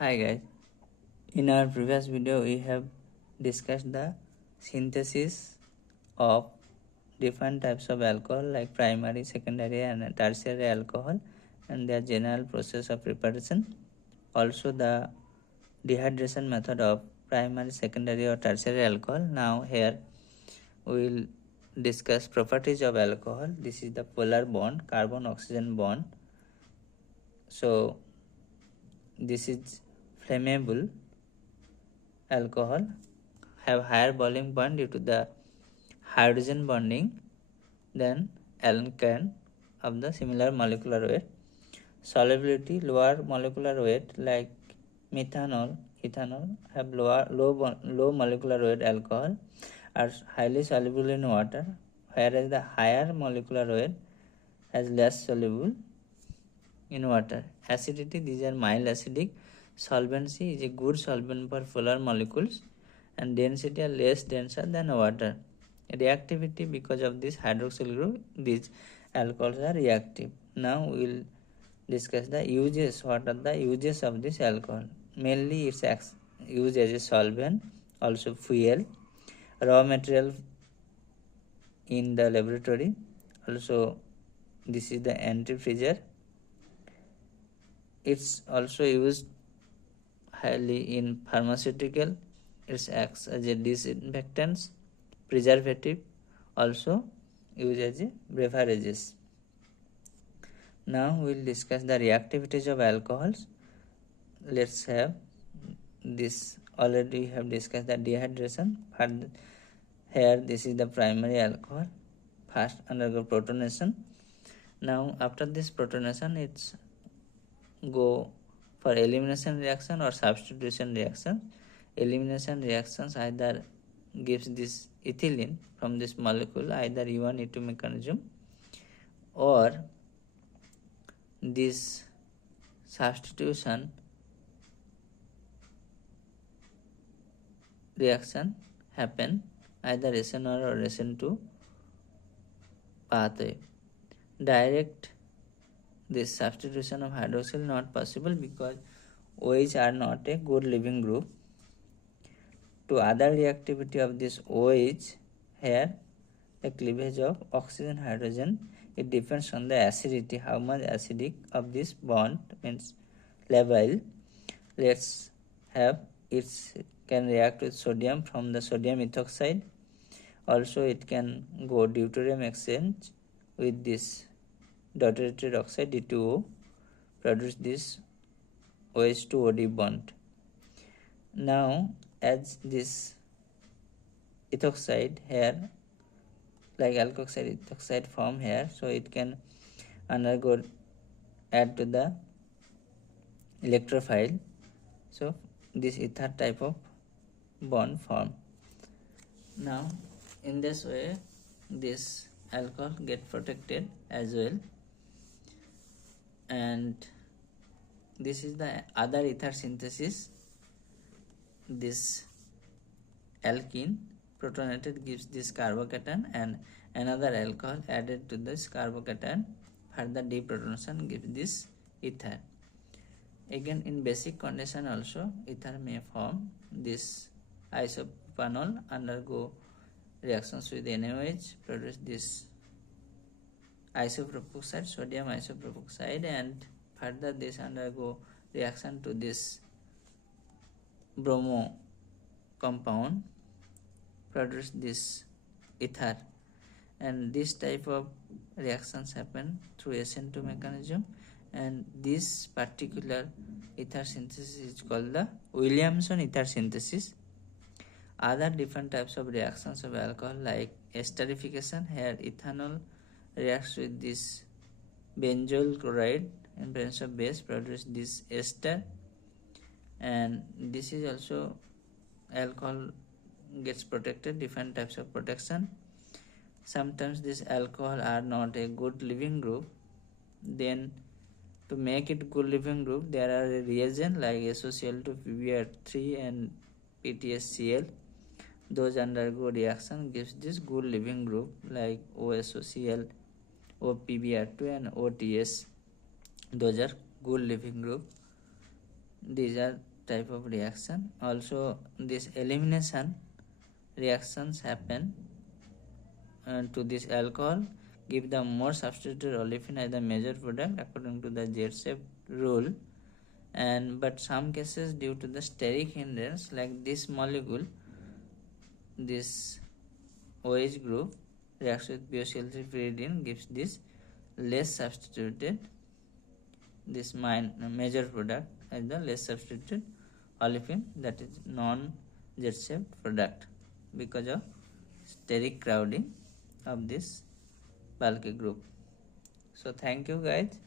Hi guys, in our previous video we have discussed the synthesis of different types of alcohol like primary, secondary and tertiary alcohol and their general process of preparation. Also the dehydration method of primary, secondary or tertiary alcohol. Now here we will discuss properties of alcohol. This is the polar bond, carbon-oxygen bond. So this is flammable alcohol, have higher boiling point due to the hydrogen bonding than alkane of the similar molecular weight. Solubility, lower molecular weight like methanol, ethanol have low molecular weight alcohol are highly soluble in water, whereas the higher molecular weight has less soluble in water. Acidity, these are mild acidic. Solvency is a good solvent for polar molecules and density are less denser than water. Reactivity, because of this hydroxyl group, these alcohols are reactive. Now we will discuss the uses. What are the uses of this alcohol? Mainly it's used as a solvent, also fuel, raw material in the laboratory. Also this is the antifreezer. It's also used highly in pharmaceutical. It acts as a disinfectant, preservative, also used as a beverages. Now we will discuss the reactivities of alcohols. Let's have this. Already we have discussed the dehydration. Here this is the primary alcohol. First undergo protonation. Now after this protonation, it's go for elimination reaction or substitution reaction. Elimination reactions either gives this ethylene from this molecule, either E1 E2 mechanism, or this substitution reaction happen either SN1 or SN2 pathway. Direct this substitution of hydroxyl not possible because OH are not a good leaving group. To other reactivity of this OH, here the cleavage of oxygen hydrogen, it depends on the acidity, how much acidic of this bond means level. Let's have it can react with sodium from the sodium ethoxide. Also it can go deuterium exchange with this deuterated oxide D2O, produce this OH2OD bond. Now as this ethoxide here, like alkoxide ethoxide form here, so it can undergo add to the electrophile, so this ether type of bond form. Now in this way this alcohol get protected as well, and this is the other ether synthesis. This alkene protonated gives this carbocation and another alcohol added to this carbocation, further deprotonation gives this ether. Again in basic condition also ether may form. This isopropanol undergo reactions with NaOH, produce this isopropoxide, sodium isopropoxide, and further this undergo reaction to this bromo compound, produce this ether, and this type of reactions happen through SN2 mechanism, and this particular ether synthesis is called the Williamson ether synthesis. Other different types of reactions of alcohol like esterification, here ethanol reacts with this benzoyl chloride in presence of base, produce this ester, and this is also alcohol gets protected, different types of protection. Sometimes this alcohol are not a good leaving group, then to make it good leaving group there are a reagent like SOCl2, PbR3 and PTSCl. Those undergo reaction gives this good leaving group like OSOCl, OPbR2 and OTS. Those are good leaving group. These are type of reaction. Also this elimination reactions happen to this alcohol, give the more substituted olefin as the major product according to the Z-shaped rule. And but some cases due to the steric hindrance, like this molecule, this OH group reacts with POCl3 pyridine, gives this less substituted, this major product as the less substituted olefin, that is non Z-shaped product, because of steric crowding of this bulky group. So thank you guys.